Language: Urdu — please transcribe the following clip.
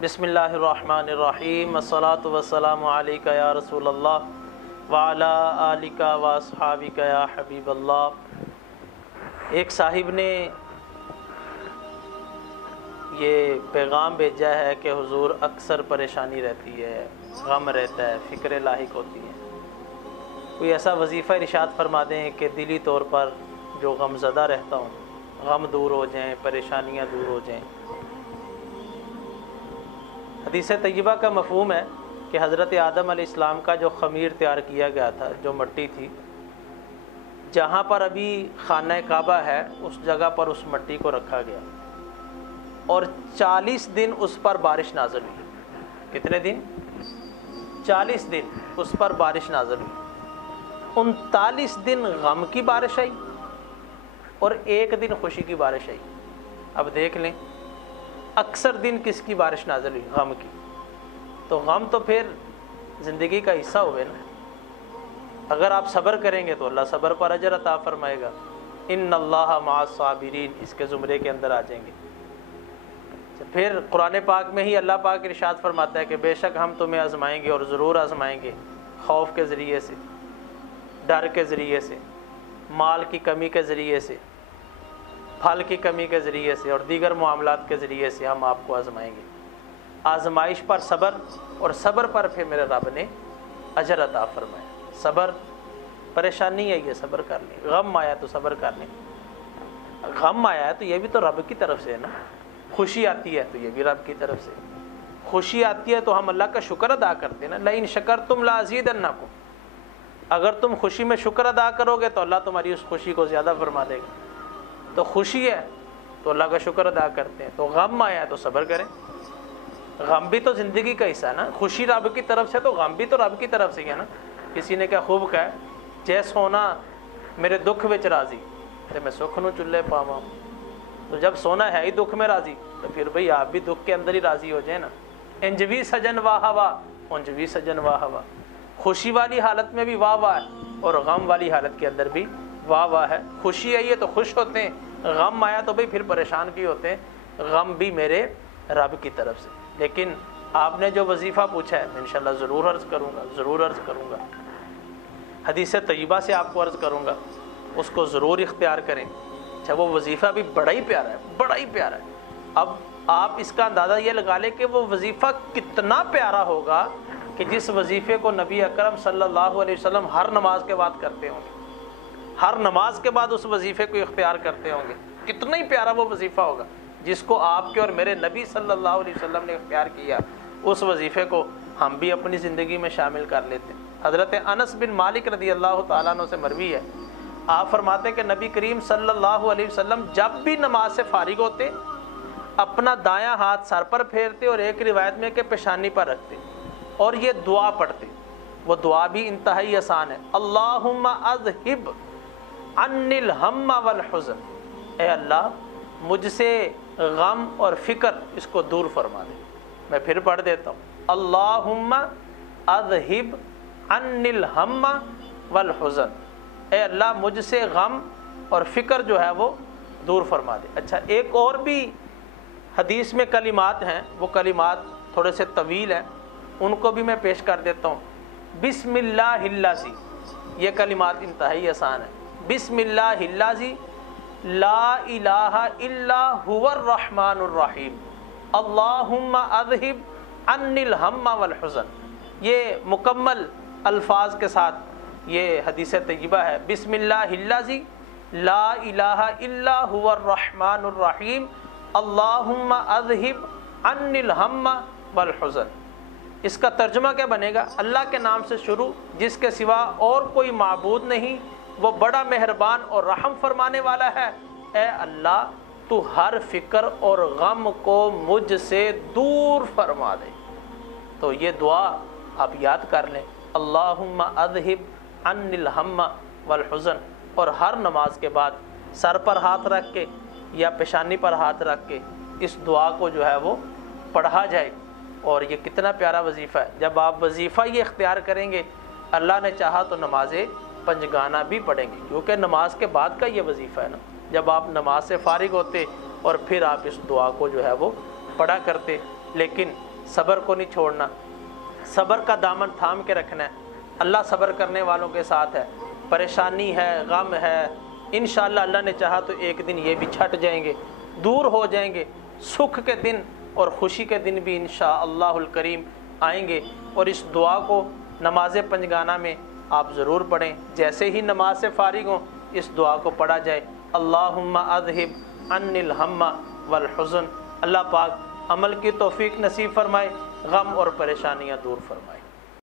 بسم اللہ الرحمن الرحیم، والصلاة والسلام علیک یا رسول اللہ وعلی آلک واصحابک یا حبیب اللہ۔ ایک صاحب نے یہ پیغام بھیجا ہے کہ حضور اکثر پریشانی رہتی ہے، غم رہتا ہے، فکر لاحق ہوتی ہے، کوئی ایسا وظیفہ ارشاد فرما دیں کہ دلی طور پر جو غم زدہ رہتا ہوں غم دور ہو جائیں، پریشانیاں دور ہو جائیں۔ حدیث طیبہ کا مفہوم ہے کہ حضرت آدم علیہ السلام کا جو خمیر تیار کیا گیا تھا، جو مٹی تھی، جہاں پر ابھی خانہ کعبہ ہے اس جگہ پر اس مٹی کو رکھا گیا اور 40 دن اس پر بارش نازل ہوئی۔ کتنے دن؟ 40 دن اس پر بارش نازل ہوئی۔ 39 دن غم کی بارش آئی اور 1 دن خوشی کی بارش آئی۔ اب دیکھ لیں اکثر دن کس کی بارش نازل ہوئی؟ غم کی۔ تو غم تو پھر زندگی کا حصہ ہوئے نا۔ اگر آپ صبر کریں گے تو اللہ صبر پر اجر عطا فرمائے گا۔ ان اللہ مع الصابرین، اس کے زمرے کے اندر آ جائیں گے۔ پھر قرآن پاک میں ہی اللہ پاک ارشاد فرماتا ہے کہ بے شک ہم تمہیں آزمائیں گے اور ضرور آزمائیں گے، خوف کے ذریعے سے، ڈر کے ذریعے سے، مال کی کمی کے ذریعے سے، پھل کی کمی کے ذریعے سے اور دیگر معاملات کے ذریعے سے ہم آپ کو آزمائیں گے۔ آزمائش پر صبر اور صبر پر پھر میرے رب نے اجر عطا فرمایا۔ صبر، پریشانی ہے یہ صبر کر لیں، غم آیا تو صبر کر لیں۔ غم آیا ہے تو یہ بھی تو رب کی طرف سے ہے نا، خوشی آتی ہے تو یہ بھی رب کی طرف سے۔ خوشی آتی ہے تو ہم اللہ کا شکر ادا کرتے ہیں نا، لئن شکرتم لازیدنکم، اگر تم خوشی میں شکر ادا کرو گے تو اللہ تمہاری اس خوشی کو زیادہ فرما دے گا۔ تو خوشی ہے تو اللہ کا شکر ادا کرتے ہیں، تو غم آیا ہے تو صبر کریں۔ غم بھی تو زندگی کا حصہ ہے نا، خوشی رب کی طرف سے تو غم بھی تو رب کی طرف سے ہے نا۔ کسی نے کیا خوب کہا، جے سونا میرے دکھ وچ راضی تے میں سکھ نو چلے پاواں۔ تو جب سونا ہے ہی دکھ میں راضی تو پھر بھئی آپ بھی دکھ کے اندر ہی راضی ہو جائیں نا۔ انج بھی سجن واہ ہوا، انج بھی سجن واہ ہوا۔ خوشی والی حالت میں بھی واہ واہ ہے اور غم والی حالت کے اندر بھی واہ واہ ہے۔ خوشی آئی ہے تو خوش ہوتے ہیں، غم آیا تو بھئی پھر پریشان کی ہوتے ہیں۔ غم بھی میرے رب کی طرف سے۔ لیکن آپ نے جو وظیفہ پوچھا ہے میں انشاءاللہ ضرور عرض کروں گا، ضرور عرض کروں گا۔ حدیث طیبہ سے آپ کو عرض کروں گا، اس کو ضرور اختیار کریں۔ اچھا، وہ وظیفہ بھی بڑا ہی پیارا ہے، بڑا ہی پیارا ہے۔ اب آپ اس کا اندازہ یہ لگا لیں کہ وہ وظیفہ کتنا پیارا ہوگا کہ جس وظیفے کو نبی اکرم صلی اللہ علیہ وسلم ہر نماز کے بعد کرتے ہوں گے، ہر نماز کے بعد اس وظیفے کو اختیار کرتے ہوں گے۔ کتنا ہی پیارا وہ وظیفہ ہوگا جس کو آپ کے اور میرے نبی صلی اللہ علیہ وسلم نے اختیار کیا۔ اس وظیفے کو ہم بھی اپنی زندگی میں شامل کر لیتے ہیں۔ حضرت انس بن مالک رضی اللہ تعالیٰ عنہ سے مروی ہے، آپ فرماتے ہیں کہ نبی کریم صلی اللہ علیہ وسلم جب بھی نماز سے فارغ ہوتے اپنا دایاں ہاتھ سر پر پھیرتے اور ایک روایت میں کہ پیشانی پر رکھتے اور یہ دعا پڑھتے۔ وہ دعا بھی انتہائی آسان ہے، اللہم اذہب عنی الہم والحزن، اے اللہ مجھ سے غم اور فکر اس کو دور فرما دے۔ میں پھر پڑھ دیتا ہوں، اللہم اذہب عنی الہم والحزن، اے اللہ مجھ سے غم اور فکر جو ہے وہ دور فرما دے۔ اچھا، ایک اور بھی حدیث میں کلمات ہیں، وہ کلمات تھوڑے سے طویل ہیں، ان کو بھی میں پیش کر دیتا ہوں۔ بسم اللہ الذی، یہ کلمات انتہائی آسان ہیں۔ بسم اللہ الذی لا الہ الا هو الرحمن الرحیم اللہم اذہب عنی الہم والحزن۔ یہ مکمل الفاظ کے ساتھ یہ حدیث طیبہ ہے، بسم اللہ الذی لا الہ الا هو الرحمن الرحیم اللہم اذہب عنی الہم والحزن۔ اس کا ترجمہ کیا بنے گا؟ اللہ کے نام سے شروع، جس کے سوا اور کوئی معبود نہیں، وہ بڑا مہربان اور رحم فرمانے والا ہے۔ اے اللہ تو ہر فکر اور غم کو مجھ سے دور فرما دے۔ تو یہ دعا آپ یاد کر لیں، اللہم اذہب عنی الہم والحزن، اور ہر نماز کے بعد سر پر ہاتھ رکھ کے یا پیشانی پر ہاتھ رکھ کے اس دعا کو جو ہے وہ پڑھا جائے۔ اور یہ کتنا پیارا وظیفہ ہے۔ جب آپ وظیفہ یہ اختیار کریں گے، اللہ نے چاہا تو نماز پنجگانہ بھی پڑھیں گے، کیونکہ نماز کے بعد کا یہ وظیفہ ہے نا۔ جب آپ نماز سے فارغ ہوتے اور پھر آپ اس دعا کو جو ہے وہ پڑھا کرتے، لیکن صبر کو نہیں چھوڑنا، صبر کا دامن تھام کے رکھنا ہے۔ اللہ صبر کرنے والوں کے ساتھ ہے۔ پریشانی ہے، غم ہے، انشاءاللہ اللہ نے چاہا تو ایک دن یہ بھی چھٹ جائیں گے، دور ہو جائیں گے۔ سکھ کے دن اور خوشی کے دن بھی انشاءاللہ الکریم آئیں گے۔ اور اس دعا کو نماز پنجگانہ میں آپ ضرور پڑھیں۔ جیسے ہی نماز سے فارغ ہوں اس دعا کو پڑھا جائے، اللہم اذہب عنی الہم والحزن۔ اللہ پاک عمل کی توفیق نصیب فرمائے، غم اور پریشانیاں دور فرمائے۔